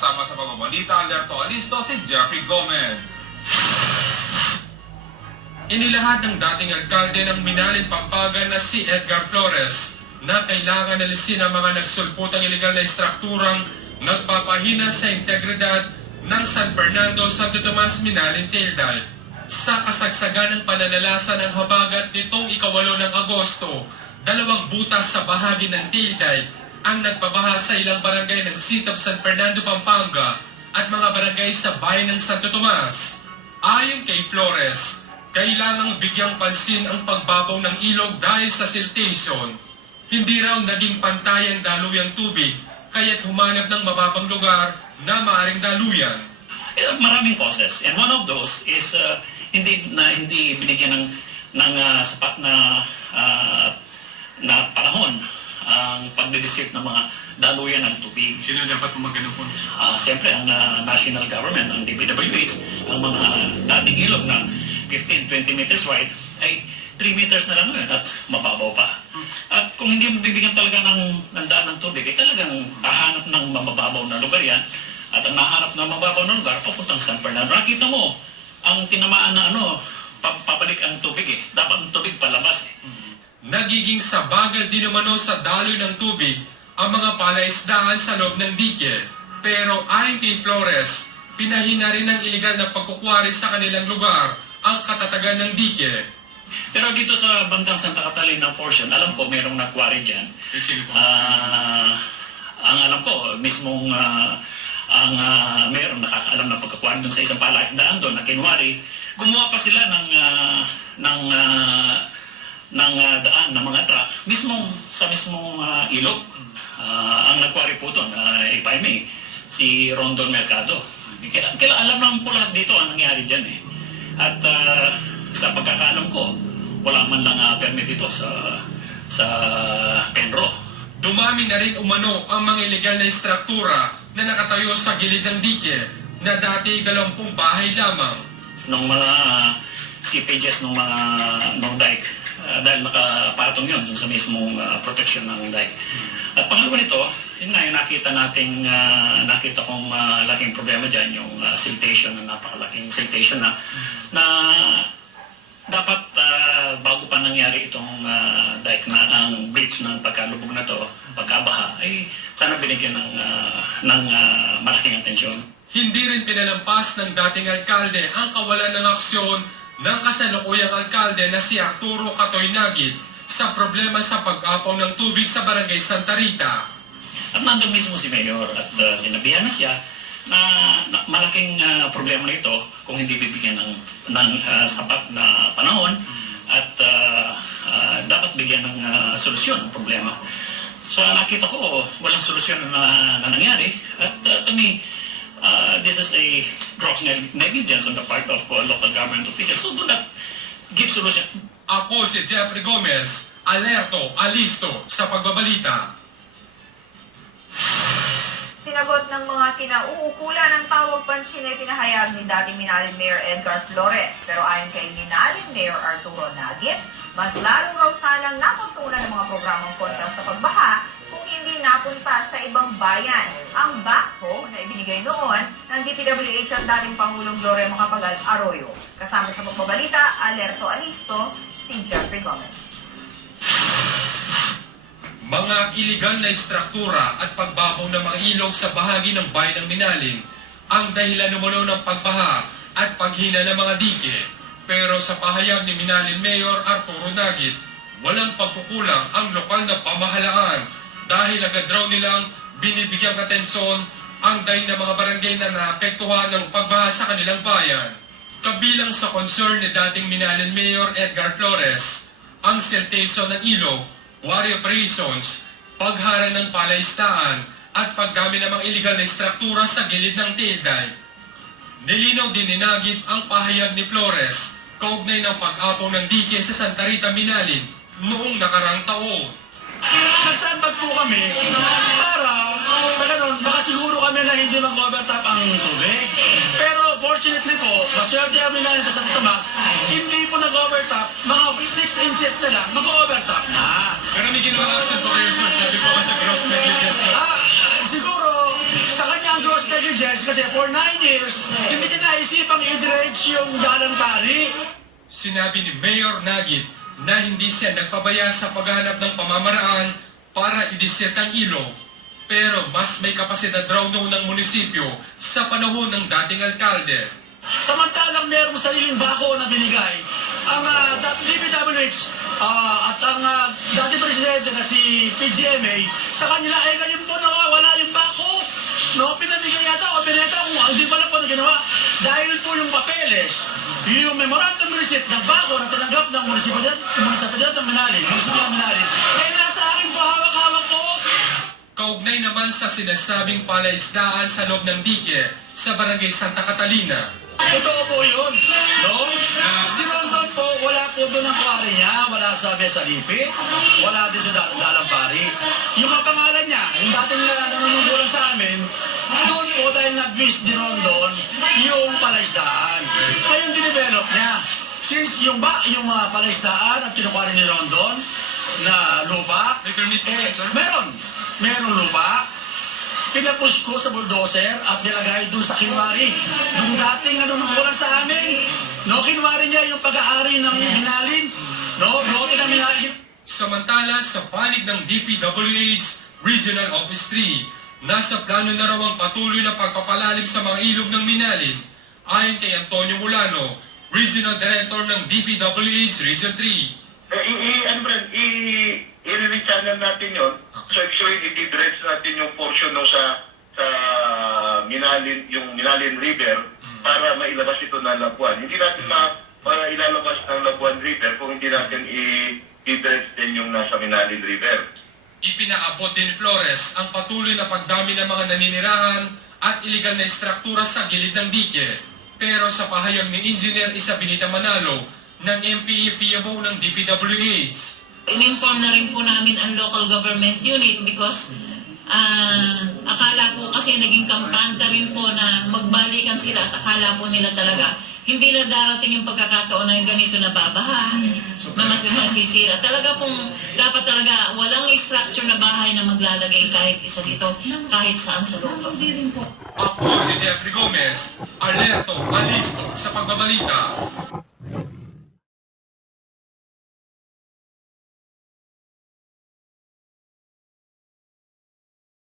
kasama sa pagbabalita Alerto Alisto si Jeffrey Gomez. Inilahad ng dating alkalde ng Minalin, Pampanga na si Edgar Flores na kailangan alisin ang mga nagsulputang ilegal na istrukturang nagpapahina sa integridad ng San Fernando, Santo Tomas, Minalin, Tailday. Sa kasagsagan ng pananalasa ng habagat nitong 8 ng Agosto, 2 butas sa bahagi ng Tailday ang nagpabaha sa ilang barangay ng City of San Fernando, Pampanga at mga barangay sa bayan ng Santo Tomas. Ayon kay Flores, kailangang bigyang pansin ang pagbabaw ng ilog dahil sa siltation. Hindi raw naging pantay ang daluyang tubig, kaya't humanap ng mababang lugar na maaring daluyan. Maraming causes, and one of those is hindi binigyan ng sapat na panahon ang pagdidisip ng mga daluyan ng tubig. Sino dapat magano po? Siyempre, ang national government, ang DPWH, ang mga dating ilog na 15-20 meters wide, ay 3 meters na lang yun at mababaw pa. At kung hindi mo bibigyan talaga ng daan ng tubig, ay talagang hahanap ng mababaw na lugar yan. At ang nahanap ng mababaw na lugar, papuntang San Fernando. Nakita mo, ang tinamaan na pabalik ang tubig eh. Dapat ang tubig palabas eh. Nagiging sabagal din umano sa daloy ng tubig ang mga palaisdaan sa loob ng dike. Pero ayon kay Flores, pinahina rin ng iligal na pagkukwari sa kanilang lugar ang katatagan ng dike. Pero dito sa bandang Santa Catalina portion, alam ko mayroong nagkwari dyan. Sino po? Ang alam ko, mismong mayroong nakakaalam na pagkakwari doon sa isang palaisdaan doon na kinwari, gumawa pa sila ng daan ng mga truck sa mismong ilog. Ang nagkwari po doon, if I may, si Rondon Mercado. Alam naman po lahat dito ang nangyari dyan eh. At sa pagkakaalam ko, wala man lang permit dito sa Penro. Dumami na rin umano ang mga illegal na istruktura na nakatayo sa gilid ng dike na dati 20 bahay lamang. Nung mga seepages ng dike, dahil nakapatong yun dun sa mismong protection ng dike. At pangalawa nito, yun nga yung nakita kong laking problema dyan, yung siltation, napakalaking siltation na dapat bago pa nangyari itong dike na ang bridge ng pagkalubog na to, pagkabaha, ay sana binigyan ng malaking atensyon. Hindi rin pinalampas ng dating alkalde ang kawalan ng aksyon ng kasalukuyang alkalde na si Arturo Catoy Nagit sa problema sa pag-apaw ng tubig sa barangay Santa Rita. At nandun mismo si Mayor at sinabihan na siya na malaking problema nito kung hindi bibigyan ng sapat na panahon at dapat bigyan ng solusyon ang problema. So nakita ko walang solusyon na nangyari at to me, this is a gross negligence on the part of local government officials. So do not give solution. Ako si Jeffrey Gomez, alerto, alisto sa pagbabalita. Sinagot ng mga kinauukulan ng tawag pansin ay pinahayag ni dating Minalin Mayor Edgar Flores. Pero ayon kay Minalin Mayor Arturo Nagit, mas lalong raw sanang napuntunan ng mga programang kontra sa pagbaha kung hindi napunta sa ibang bayan ang backhoe na ibinigay noon ng DPWH at dating Pangulong Gloria Macapagal Arroyo. Kasama sa pagbabalita, alerto alisto, si Jeffrey Gomez. Mga iligal na istruktura at pagbabaw ng mga ilog sa bahagi ng bayan ng Minalin ang dahilan umano ng pagbaha at paghina ng mga dike. Pero sa pahayag ni Minalin Mayor Arturo Nagit, walang pagkukulang ang lokal na pamahalaan dahil agad raw nilang binibigyang atensyon ang dahi ng mga barangay na naapektuhan ng pagbaha sa kanilang bayan. Kabilang sa concern ni dating Minalin Mayor Edgar Flores, ang siltation ng ilog, quarry operations, pagharang ng palaisdaan at paggamit ng mga iligal na istruktura sa gilid ng Tailday. Nilinaw din ni Nagit ang pahayag ni Flores kaugnay ng pag-apaw ng dike sa Santa Rita, Minalin noong nakarang taon. Nagsambag po kami para sa ganun, baka siguro kami na hindi mag-overtop ang tubig. Pero fortunately po, maswerte kami na nito sa Tomas, hindi po nag-overtop, mga 6 inches na lang, mag-overtop na. Pero may ginawa action po kayo, sir. Sabi po kasi gross negligence. Siguro, sa kanya ang gross negligence negligence kasi for 9 years, hindi niya naisipang i-dredge yung dalang pari. Sinabi ni Mayor Nagit na hindi siya nagpabaya sa paghahanap ng pamamaraan para i-desert ang ilog, pero mas may kapasidad raw noon ng munisipyo sa panahon ng dating alkalde. Samantalang merong sariling bako na binigay, ang DPWH at ang dating presidente na si PGMA, sa kanila ay ngayon po nawawala yung bako. No, pinamigay yata o pineta kung hindi pala po na ginawa. Dahil po yung papeles, yung memorandum receipt ng bako na tinanggap ng munisipalidad ng Manalin, ay nasa akin po, hawak-hawak ko. Kaugnay naman sa sinasabing palaisdaan sa loob ng dike sa barangay Santa Catalina. Totoo po yun, no? Si Rondon po, wala po doon ang pari niya, wala sa Besalipi, wala din sa dalang pari. Yung kapangalan niya, yung dating nanunungkulan sa amin, doon po dahil nag-wish ni Rondon yung palaisdaan. Ngayon dinevelop niya. Since yung palaisdaan at kinukuha rin ni Rondon na lupa, meron lupa. Pinapush ko sa bulldozer at nilagay doon sa kinwari. Nung dating nanunungkulan sa amin, no, kinwari niya yung pag-aari ng Minalin, no, lote ng Minalin. Samantala, sa panig ng DPWH Regional Office 3, nasa plano na raw ang patuloy na pagpapalalim sa mga ilog ng Minalin, ayon kay Antonio Mulano, Regional Director ng DPWH Region 3. I-rechannel natin yun. So actually, i-dredge natin yung portion no, sa Minalin, yung Minalin River para mailabas ito ng Labuan. Hindi natin ilalabas ng Labuan River kung hindi natin i-dredge din yung nasa Minalin River. Ipinaabot din Flores ang patuloy na pagdami ng mga naninirahan at iligal na istruktura sa gilid ng dike. Pero sa pahayag ni Engineer Isabelita Manalo ng MPE-PMO ng DPWH, in-inform na rin po namin ang local government unit because akala po kasi naging kampanta rin po na magbalikan sila at akala po nila talaga hindi na darating yung pagkakataon na yung ganito na babaha, na masisira. Talaga pong dapat talaga walang structure na bahay na maglalagay kahit isa dito, kahit saan sa loob. ako si Jeffrey Gomez, alerto, alisto sa pagbabalita.